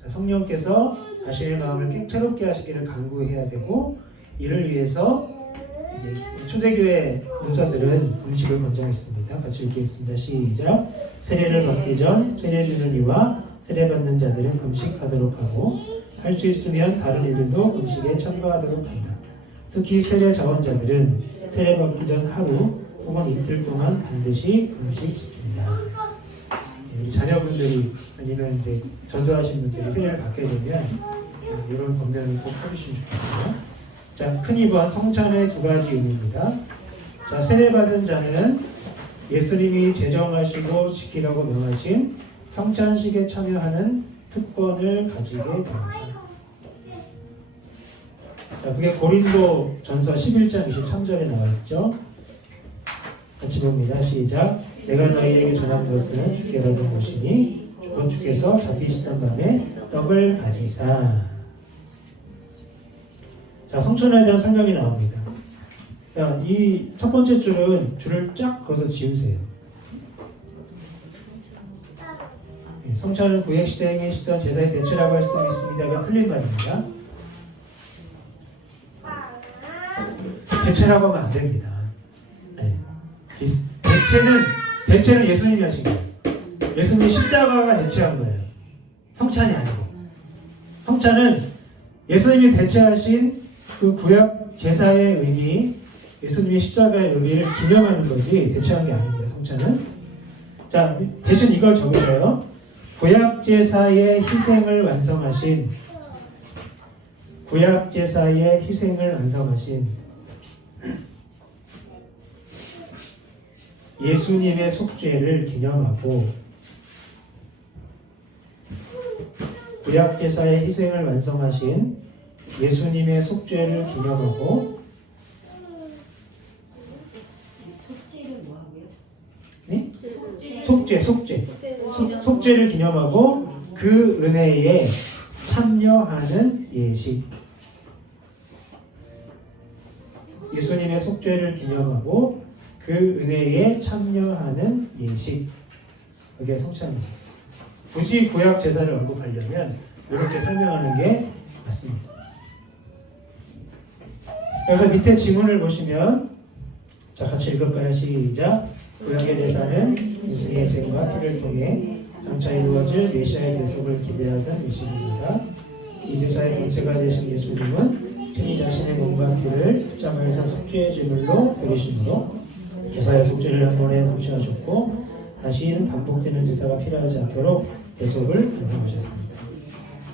성령께서 자신의 마음을 새롭게 하시기를 간구해야 되고, 이를 위해서 초대교회 문서들은 금식을 권장했습니다. 같이 읽겠습니다. 시작. 세례를 받기 전 세례 주는 이와 세례 받는 자들은 금식하도록 하고, 할 수 있으면 다른 이들도 금식에 참가하도록 한다. 특히 세례 자원자들은 세례 받기 전 하루 혹은 이틀 동안 반드시 금식시킵니다. 우리 자녀분들이 아니면 이제 전도하신 분들이 세례를 받게 되면 이런 권면을 꼭 해주시면 좋겠고요. 자, 큰 2번 성찬의 두 가지 의미입니다. 자, 세례받은 자는 예수님이 제정하시고 지키라고 명하신 성찬식에 참여하는 특권을 가지게 됩니다. 자, 그게 고린도 전서 11장 23절에 나와 있죠. 같이 봅니다. 시작. 내가 너희에게 전한 것은 주께로 된 것이니 곧 주께서 잡히시던 밤에 떡을 가지사. 자, 성천에 대한 설명이 나옵니다. 자, 이 첫 번째 줄은 줄을 쫙 그어서 지우세요. 성찬은 구약시대에 행했던 제사의 대체라고 할 수 있습니다. 이건 틀린 말입니다. 대체라고 하면 안 됩니다. 네. 대체는 예수님이 하신 거예요. 예수님이 십자가가 대체한 거예요. 성찬이 아니고. 성찬은 예수님이 대체하신 그 구약 제사의 의미, 예수님의 십자가의 의미를 기념하는 거지 대체한 게 아닙니다. 성찬은. 자, 대신 이걸 적으세요. 구약 제사의 희생을 완성하신 예수님의 속죄를 기념하고 구약 제사의 희생을 완성하신 예수님의 속죄를 기념하고 속죄를 뭐 하고요? 네? 속죄를 기념하고 그 은혜에 참여하는 예식. 예수님의 속죄를 기념하고 그 은혜에 참여하는 예식. 그게 성찬입니다. 굳이 구약 제사를 언급하려면 이렇게 설명하는 게 맞습니다. 그래서 밑에 지문을 보시면, 자, 같이 읽을까요? 시작. 구약의 제사는 예수의 희생과 피를 통해 장차 이루어질 메시아의 대속을 기대하던 의식입니다. 이 제사의 본체가 되신 예수님은 친히 자신의 몸과 피를 십자가에서 속죄의 제물로 드리심으로 제사의 속죄를 한 번에 성취하셨고 다시는 반복되는 제사가 필요하지 않도록 대속을 완성하셨습니다.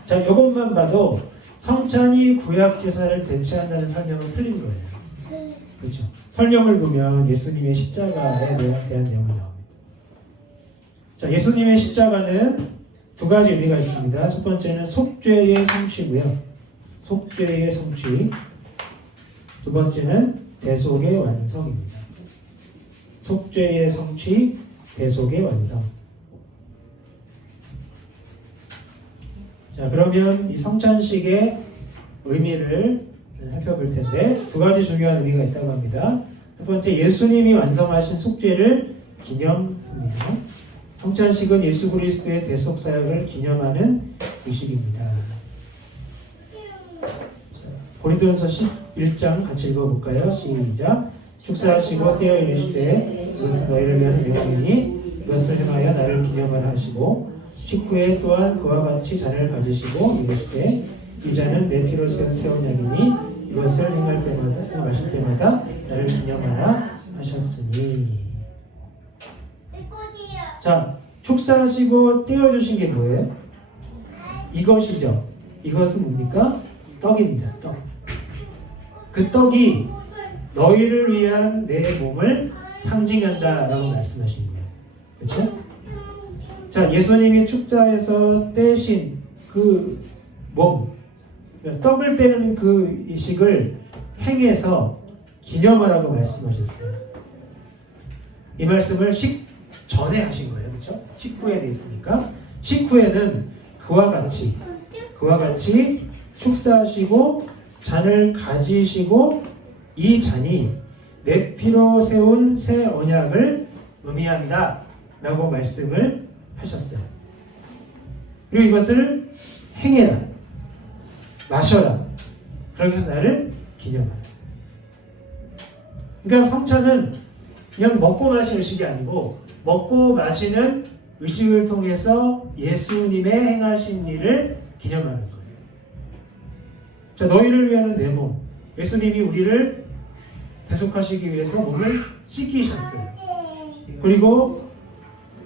자, 이것만 봐도 성찬이 구약 제사를 대체한다는 설명은 틀린 거예요. 그렇죠? 설명을 보면 예수님의 십자가에 대한 내용이 나옵니다. 자, 예수님의 십자가는 두 가지 의미가 있습니다. 첫 번째는 속죄의 성취고요. 속죄의 성취. 두 번째는 대속의 완성입니다. 속죄의 성취, 대속의 완성. 자, 그러면 이 성찬식의 의미를 살펴볼 텐데 두 가지 중요한 의미가 있다고 합니다. 첫 번째, 예수님이 완성하신 속죄를 기념합니다. 성찬식은 예수 그리스도의 대속 사역을 기념하는 의식입니다. 고린도전서 11장 같이 읽어볼까요? 시작. 축사하시고 떼어 이르시되 이것은 너희를 위한 명령이니 이것을 행하여 나를 기념하라 하시고 식후에 또한 그와 같이 잔을 가지시고 이르시되 이 잔은 내 피로 세운 새 언약이니 이것을 행할 때마다 마실 때마다 나를 기념하라 하셨으니. 자, 축사하시고 떼어주신 게 뭐예요? 이것이죠. 이것은 뭡니까? 떡입니다. 떡. 그 떡이 너희를 위한 내 몸을 상징한다라고 말씀하신 거예요. 그렇죠? 자, 예수님이 축자에서 떼신 그 몸, 떡을 떼는 그 이식을 행해서 기념하라고 말씀하셨어요. 이 말씀을 식전에 하신 거예요. 그렇죠? 식후에 돼 있으니까 식후에는 그와 같이 축사하시고 잔을 가지시고 이 잔이 내 피로 세운 새 언약을 의미한다 라고 말씀을 하셨어요. 그리고 이것을 행해라, 마셔라, 그러기 위해서 나를 기념하라. 그러니까 성찬은 그냥 먹고 마실 의식이 아니고 먹고 마시는 의식을 통해서 예수님의 행하신 일을 기념하는 거예요. 자, 너희를 위하는 내 몸, 예수님이 우리를 대속하시기 위해서 몸을 씻기셨어요. 그리고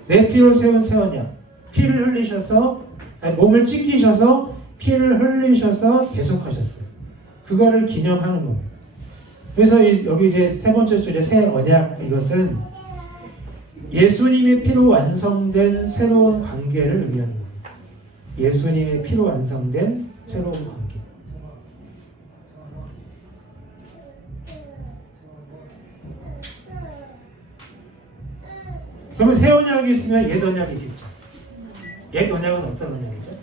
내 피로 세운 새 언약, 피를 흘리셔서, 몸을 찢기셔서 피를 흘리셔서 대속하셨어요. 그거를 기념하는 겁니다. 그래서 여기 이제 세 번째 줄에 새 언약, 이것은 예수님의 피로 완성된 새로운 관계를 의미하는 겁니다. 예수님의 피로 완성된 새로운 관계. 그러면 새 언약이 있으면 옛 언약이 있겠죠. 옛 언약은 어떤 언약이죠?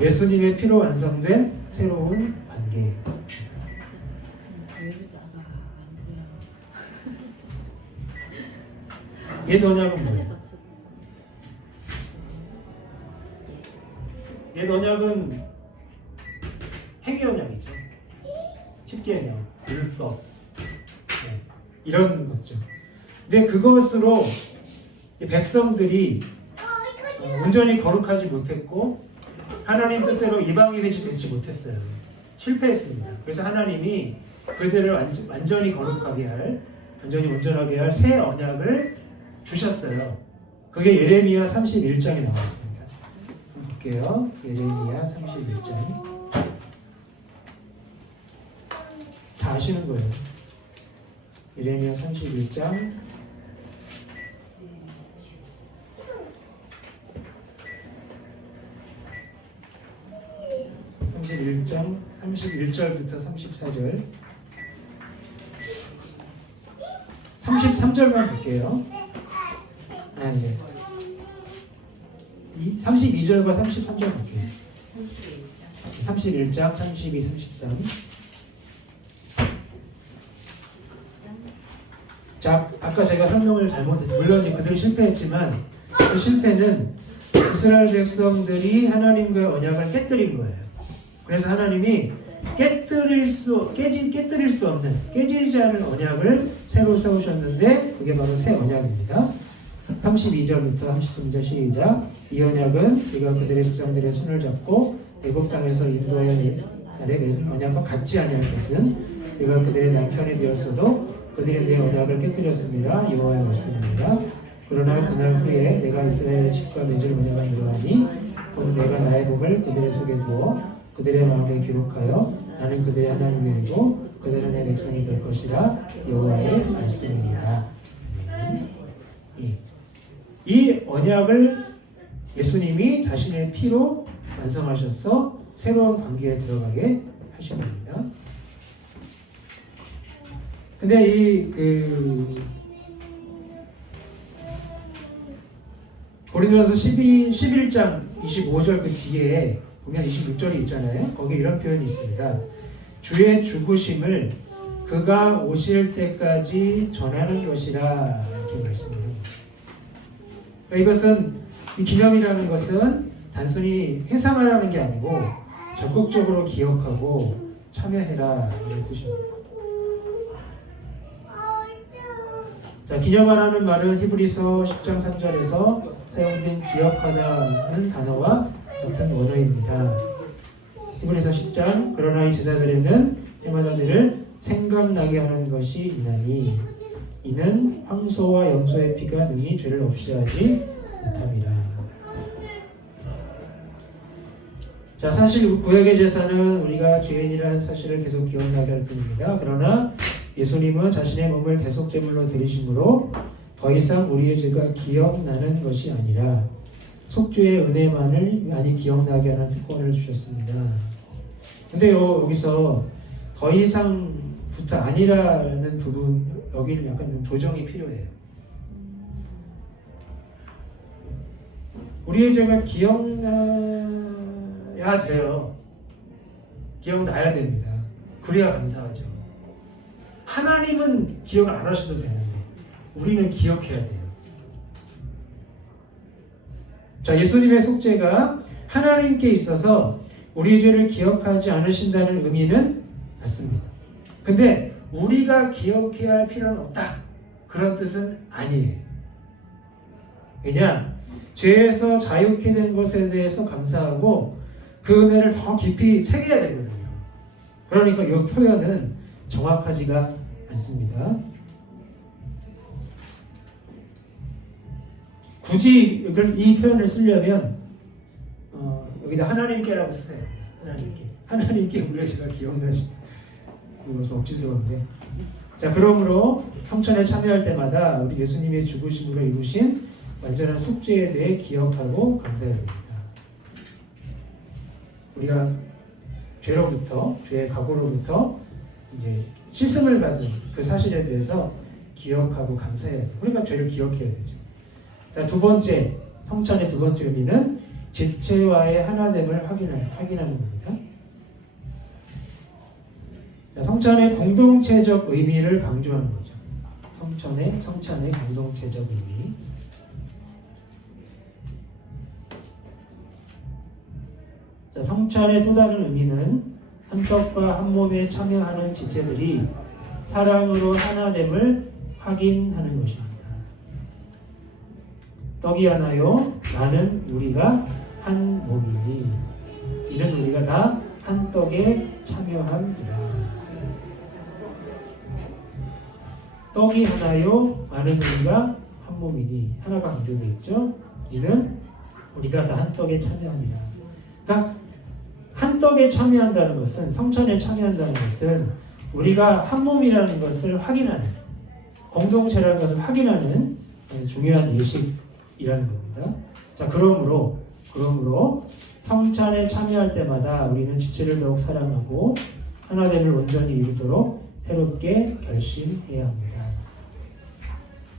예수님의 피로 완성된 새로운 관계. 옛 언약은 뭐예요? 옛 언약은 행위 언약이죠. 십계명, 율법, 네, 이런 거죠. 근데 그것으로 이 백성들이 온전히 거룩하지 못했고 하나님 뜻대로 이방인이 되지 못했어요. 실패했습니다. 그래서 하나님이 그들을 완전히 거룩하게 할, 완전히 온전하게 할 새 언약을 주셨어요. 그게 예레미야 31장에 나와 있습니다. 볼게요. 예레미야 31장. 다 아시는 거예요. 예레미야 31장. (31장) 31절부터 34절 33절만 볼게요. 아, 네. 32절과 33절 볼게요. 31장 32, 33. 자, 아까 제가 설명을 잘못했어요. 물론 이제 그들이 실패했지만 그 실패는 이스라엘 백성들이 하나님과의 언약을 깨뜨린 거예요. 그래서 하나님이 깨뜨릴 수 없는, 깨지지 않을 언약을 새로 세우셨는데 그게 바로 새 언약입니다. 32절부터 33절 시작. 이 언약은 네가 그들의 조상들의 손을 잡고 애굽 땅에서 인도하여 자리에 맺은 언약과 같지 아니할 것은 네가 그들의 남편이 되었어도 그들이 내 언약을 깨뜨렸습니다. 여호와의 말씀입니다. 그러나 그날 후에 내가 이스라엘 집과 맺을 언약을 이루하니 곧 내가 나의 복을 그들의 속에 두어 그들의 마음에 기록하여 나는 그들의 하나님이 되고 그들은 내 백성이 될 것이라 여호와의 말씀입니다. 이 언약을 예수님이 자신의 피로 완성하셔서 새로운 관계에 들어가게 하신 겁니다. 근데 고린도전서 11장 25절 그 뒤에 보면 26절이 있잖아요. 거기 이런 표현이 있습니다. 주의 죽으심을 그가 오실 때까지 전하는 것이라 이렇게 말씀해요. 이것은 이 기념이라는 것은 단순히 회상하라는 게 아니고 적극적으로 기억하고 참여해라 이런 뜻입니다. 자, 기념하라는 말은 히브리서 10장 3절에서 사용된 기억하다는 단어와 같은 원어입니다. 히브리서 10장 그러나 이 제사절에는 해마다 그를 생각나게 하는 것이 있나니 이는 황소와 염소의 피가 능히 죄를 없이 하지 못함이라. 자, 사실 구약의 제사는 우리가 죄인이라는 사실을 계속 기억나게 할 뿐입니다. 그러나 예수님은 자신의 몸을 대속제물로 드리심으로 더 이상 우리의 죄가 기억나는 것이 아니라 속죄의 은혜만을 많이 기억나게 하는 특권을 주셨습니다. 근데요, 여기서 더 이상부터 아니라는 부분, 여기는 약간 좀 조정이 필요해요. 우리의 죄가 기억나야 돼요. 기억나야 됩니다. 그래야 감사하죠. 하나님은 기억 안 하셔도 되는데 우리는 기억해야 돼요. 자, 예수님의 속죄가 하나님께 있어서 우리의 죄를 기억하지 않으신다는 의미는 맞습니다. 근데 우리가 기억해야 할 필요는 없다. 그런 뜻은 아니에요. 왜냐? 죄에서 자유케 된 것에 대해서 감사하고 그 은혜를 더 깊이 새겨야 되거든요. 그러니까 이 표현은 정확하지가 않습니다. 굳이 이 표현을 쓰려면 여기다 하나님께라고 쓰세요. 하나님께 우리의 죄가 기억나지. 이거 좀 억지스러운데. 자, 그러므로 성찬에 참여할 때마다 우리 예수님의 죽으심으로 이루신 완전한 속죄에 대해 기억하고 감사해야 됩니다. 우리가 죄로부터, 죄의 각오로부터 이제 씻음을 받은 그 사실에 대해서 기억하고 감사해야 돼요. 우리가 죄를 기억해야 되죠. 자, 두 번째, 성찬의 두 번째 의미는 지체와의 하나됨을 확인하는 겁니다. 자, 성찬의 공동체적 의미를 강조하는 거죠. 성찬의 공동체적 의미. 자, 성찬의 또 다른 의미는 한 떡과 한 몸에 참여하는 지체들이 사랑으로 하나됨을 확인하는 것입니다. 떡이 하나요, 나는 우리가 한 몸이니 이는 우리가 다 한 떡에 참여함이라. 떡이 하나요, 나는 우리가 한 몸이니 하나가 강조되어 있죠. 이는 우리가 다 한 떡에 참여합니다. 그러니까 한 떡에 참여한다는 것은, 성찬에 참여한다는 것은 우리가 한 몸이라는 것을 확인하는, 공동체라는 것을 확인하는 중요한 예식이라는 겁니다. 자, 그러므로 성찬에 참여할 때마다 우리는 지체를 더욱 사랑하고 하나됨을 온전히 이루도록 새롭게 결심해야 합니다.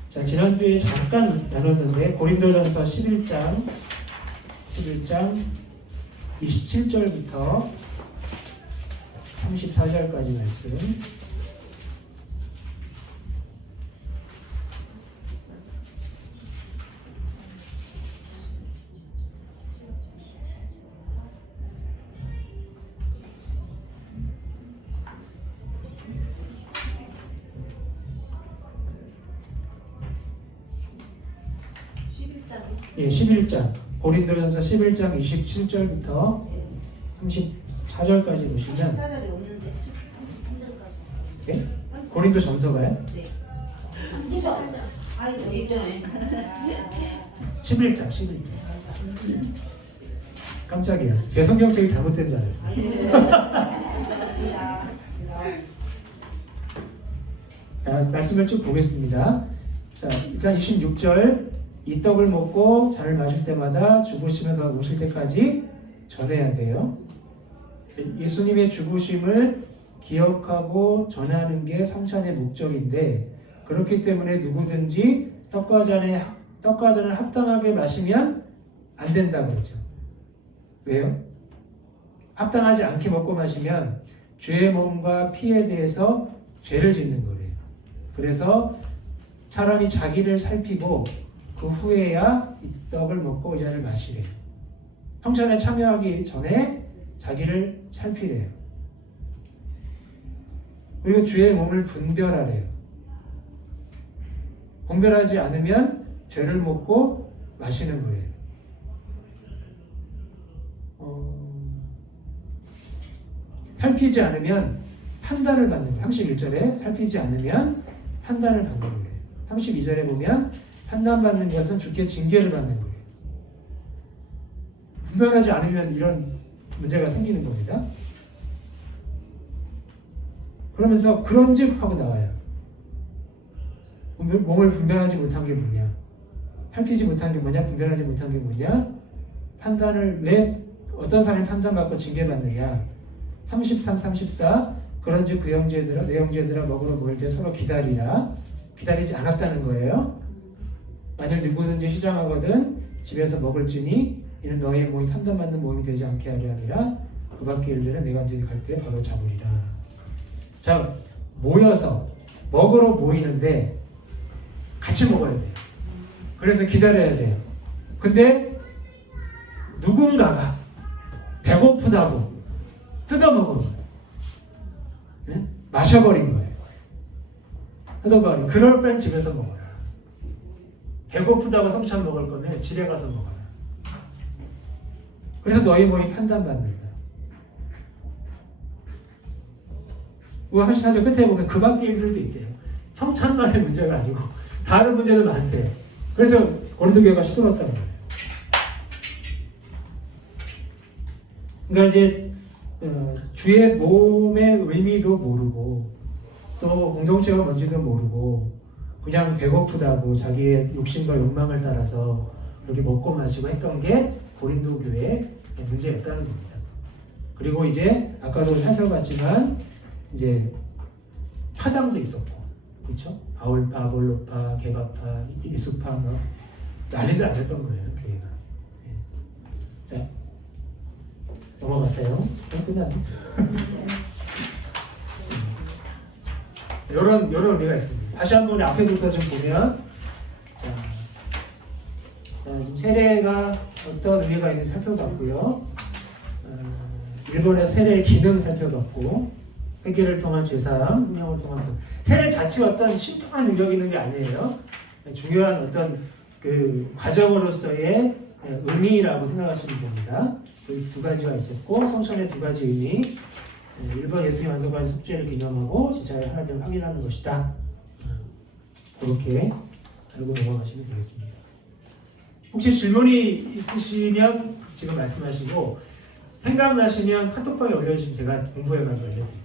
자, 지난주에 잠깐 나눴는데 고린도전서 11장 27절부터 34절까지 말씀. 예, 11장. 고린도전서 11장 27절부터 34절까지 보시면 14절이 없는데 33절까지. 예? 고린도 전서가요? 네. 아이고 예전에. 11장. 깜짝이야. 제 성경책이 잘못된 줄 알았어요. 자, 말씀을 쭉 보겠습니다. 자, 일단 26절. 이 떡을 먹고 잔을 마실 때마다 죽으심을 오실 때까지 전해야 돼요. 예수님의 죽으심을 기억하고 전하는 게 성찬의 목적인데, 그렇기 때문에 누구든지 떡과 잔을 합당하게 마시면 안 된다고 그러죠. 왜요? 합당하지 않게 먹고 마시면 죄의 몸과 피에 대해서 죄를 짓는 거래요. 그래서 사람이 자기를 살피고 그 후에야 이 떡을 먹고 이 잔을 마시래요. 성찬에 참여하기 전에 자기를 살피래요. 그리고 주의 몸을 분별하래요. 분별하지 않으면 죄를 먹고 마시는 거예요. 살피지 않으면 판단을 받는 거예요. 31절에 살피지 않으면 판단을 받는 거예요. 32절에 보면 판단받는 것은 주께 징계를 받는 거예요. 분별하지 않으면 이런 문제가 생기는 겁니다. 그러면서 그런즉 하고 나와요. 몸을 분별하지 못한 게 뭐냐? 살피지 못한 게 뭐냐? 분별하지 못한 게 뭐냐? 판단을 왜 어떤 사람이 판단받고 징계받느냐? 33, 34 그런즉 그 형제들아 내 형제들아 먹으러 모일 때 서로 기다리라. 기다리지 않았다는 거예요. 만일 누구든지 시장하거든 집에서 먹을지니 이는 너의 몸이 판단받는 몸이 되지 않게 하려 함이라. 그 밖의 일들은 내가 언제 갈 때 바로 잡으리라. 자, 모여서 먹으러 모이는데 같이 먹어야 돼요. 그래서 기다려야 돼요. 근데 누군가가 배고프다고 뜯어먹은 거예요. 네? 마셔버린 거예요. 뜯어버린. 그럴 땐 집에서 먹어라. 배고프다고 성찬 먹을 거면 집에 가서 먹어라. 그래서 너희 몸이 판단받는다. 사실 끝에 보면 그 밖의 일들도 있대요. 성찬만의 문제가 아니고 다른 문제도 많대요. 그래서 고린도 교회가 시끄럽다는 거예요. 그러니까 이제 주의 몸의 의미도 모르고 또 공동체가 뭔지도 모르고 그냥 배고프다고 자기의 욕심과 욕망을 따라서 그렇게 먹고 마시고 했던 게 고린도 교회의 문제였다는 겁니다. 그리고 이제 아까도 살펴봤지만 이제 파당도 있었고, 그렇죠? 바울파, 볼로파, 개바파, 이수파 뭐 난리도 안 됐던 거예요 교회가. 예. 자 넘어가세요. 끝났네. 이런 의미가 있습니다. 다시 한번 앞에부터 좀 보면 좀 세례가 어떤 의미가 있는지 살펴봤고요. 일본의 세례의 기능 살펴봤고 회개를 통한 죄사함, 흠령을 통한 세례 자체가 어떤 신통한 능력이 있는 게 아니에요. 중요한 어떤 그 과정으로서의 의미라고 생각하시면 됩니다. 그 두 가지가 있었고 성천의 두 가지 의미. 1번 예수님 완성까지 속죄를 기념하고 진짜의 하나님을 확인하는 것이다. 그렇게 알고 넘어가시면 되겠습니다. 혹시 질문이 있으시면 지금 말씀하시고 생각나시면 카톡방에 올려주시면 제가 공부해가지고 알려드릴게요.